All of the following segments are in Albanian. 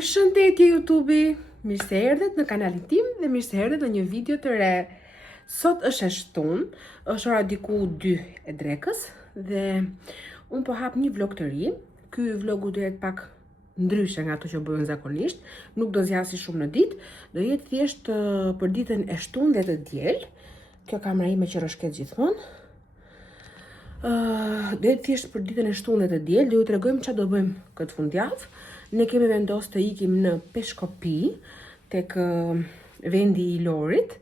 Përshëndetje YouTube-i, mirë se erdhët në kanalin tim dhe mirë se erdhët në një video të re. Sot është e shtunë, është ora diku 2 e drekës dhe unë po hap një vlog të ri. Ky vlogu do jetë pak ndryshe nga ato që bëhen zakonisht, nuk do zjasi shumë në ditë, do jetë thjesht për ditën e shtunë dhe të diel. Kjo kamera ime që rëshket gjithmonë. Do jetë thjesht për ditën e shtunë dhe të diel, do ju tregojmë çfarë do bëjmë këtë fundjavë. Ne kemi vendosur të ikim në Peshkopi, tek vendi i Lorit.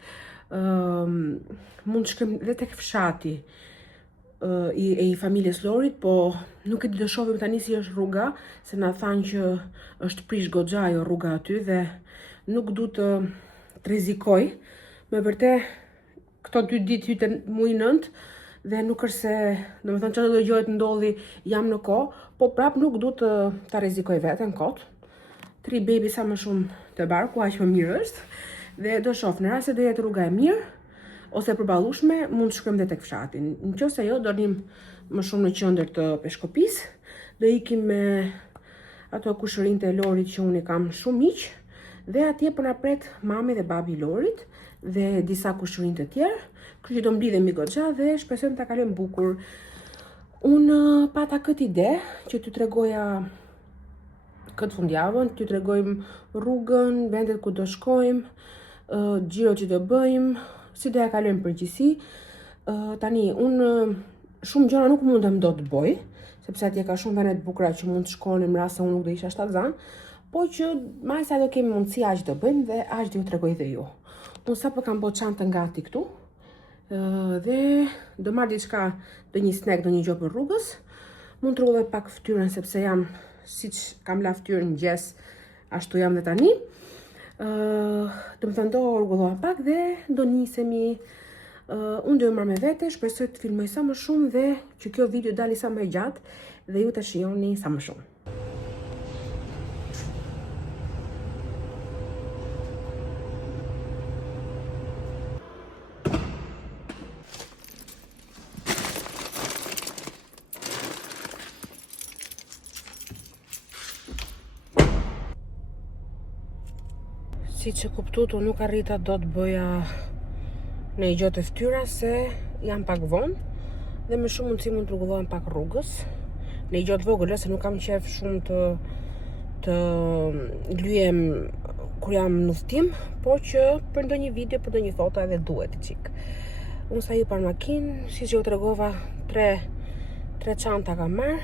Mund të shkojmë dhe tek fshati i familjes Lorit, po nuk e di, do shohim tani si është rruga, se na thanë që është prish goxha ajo rruga aty dhe nuk du të rrezikoj. Me vërtet këto 2 ditë hyten muaj 9 dhe nuk është se, domethënë çfarë do dëgjohet ndodhi, jam në kohë, po prap nuk du të ta rrezikoj veten kot. 3 baby sa më shumë të barku, aq më mirë është. Dhe do shoh, në rast se do jetë rruga e mirë ose e përballueshme, mund të shkojmë dhe tek fshati. Nëse jo, do rrim më shumë në qendër të Peshkopis. Do ikim me ato kushërinë e Lorit që unë i kam shumë miq, dhe atje po na pret mami dhe babi i Lorit dhe disa kushërinë të tjerë. Kështu që do mblidhemi goxha dhe shpresojmë ta kalojmë bukur. Unë pata këtë ide që t'ju tregoja këtë fundjavën, t'ju tregojmë rrugën, vendet ku do shkojmë, xhiro që do bëjmë, si do ja kalojmë përgjithësi. Tani unë shumë gjëra nuk mundem dot të bëj, sepse atje ka shumë vende të bukura që mund të shkonim në rast se unë nuk do isha shtatzan, po që më sa do kemi mundësi aq do bëjmë dhe aq do ju tregoj dhe ju. Unë sapo kam bërë çantën gati këtu. Dhe do marr diçka, do një snack, do një gjë për rrugës. Mund të rrulloj pak fytyrën sepse jam siç kam la fytyrën mëngjes, ashtu jam dhe tani. Do më thënë do rrugullohem pak dhe do nisemi. Unë do ju marr me vete, shpresoj të filmoj sa më shumë dhe që kjo video dali sa më gjatë dhe ju të shihoni sa më shumë. Si që kuptut, unë nuk arrita do të bëja në i gjotë e ftyra se jam pak vonë dhe me shumë mundësi mund të rrugullohem pak rrugës. Në i gjotë vogël, se nuk kam qef shumë të lyem kur jam në udhtim, po që për ndonjë video, për ndonjë foto edhe duhet i qik. Unë sa ju par makinë, si që ju tregova, 3 çanta kam marrë,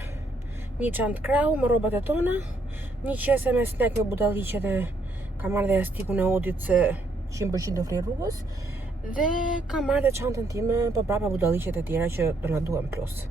një çantë krau me rrobat e tona, një qese me snack me budalliqe dhe kam marrë dhe jastikun e Odit se 100% do fli rrugës, dhe kam marrë dhe çantën time, po prapa budalliqet e tjera që do na duhen plus.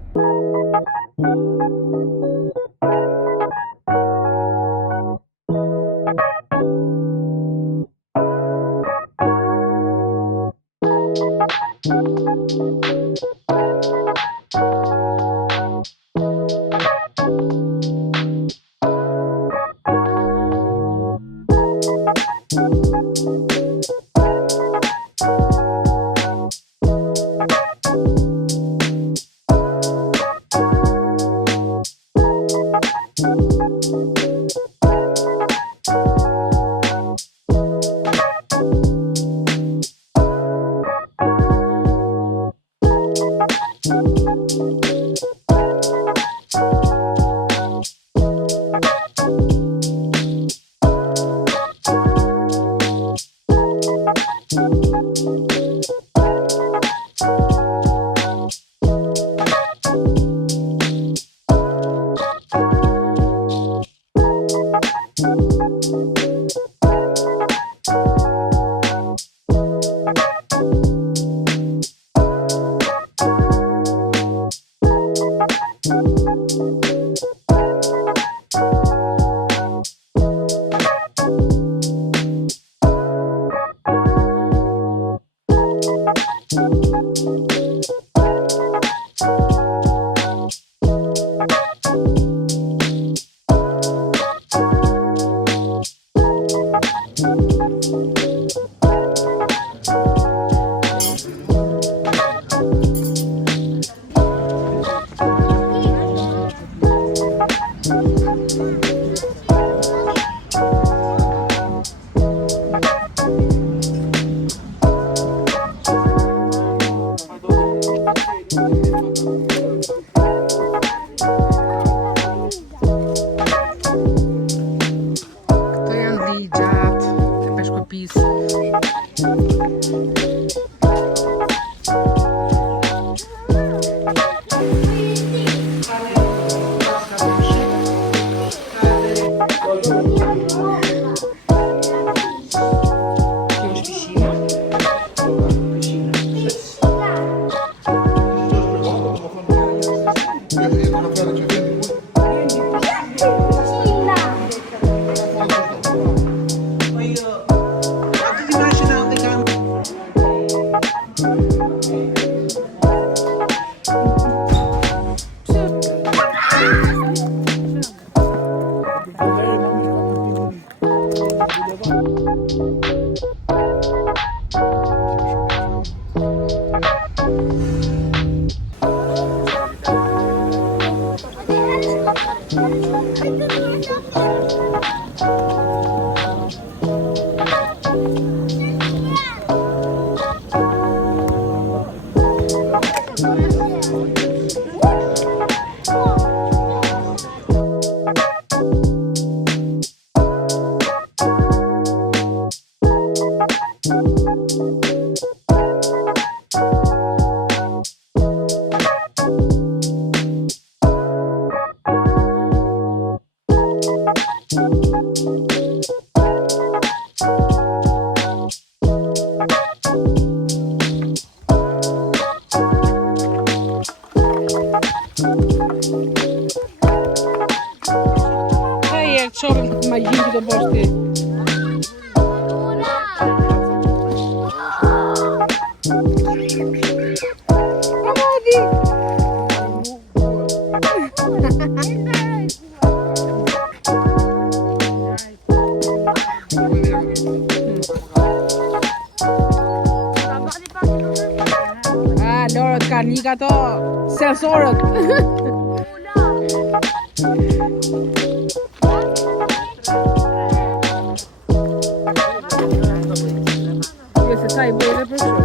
i gjatë të peshkopis. Qovim këtë magjin që do bosh ti. Amadi! Lorët kanë një ato sensorët. Se sa i bëjnë për shumë.